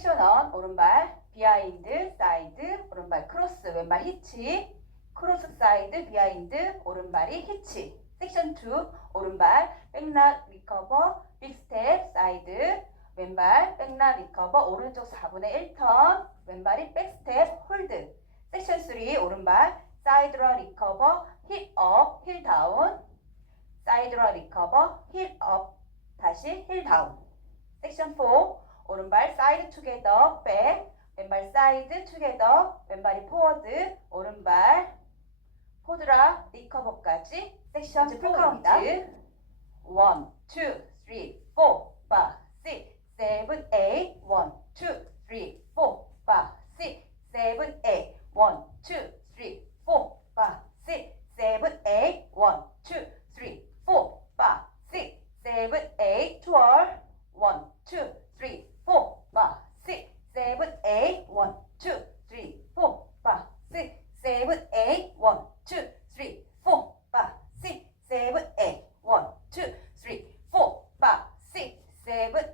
섹션 1 오른발 비하인드 사이드 오른발 크로스 왼발 히치 크로스 사이드 비하인드 오른발이 히치. 섹션 2 오른발 백락 리커버 빅 스텝 사이드 왼발 백락 리커버 오른쪽 4분의 1턴 왼발이 백 스텝 홀드. 섹션 3 오른발 사이드로 리커버 힐 업 힐 다운 사이드로 리커버 힐 업 다시 힐 다운. 섹션 4 오른발 사이드 투게더 백 왼발 사이드 투게더 왼발이 포워드 오른발 포드라 리커버까지 섹션 4입니다. 1, 2, 3, 4, 5, 6, 7, 8 1, 2, 3, 4, 5, 6, 7, 8 1, 2, 3, 4, 5, 6, 7, 8 1, 2, 3, 4, 5, 6, 7, 8 12 1, 2, 3, 4, 5, 6, 7, 8 1, 2, 3, 4, 5, 6, 7, 8 1, 2, 3, 4, 5, 6, 7, 8 1, 2, 3, 4, 5, 6, 7, 8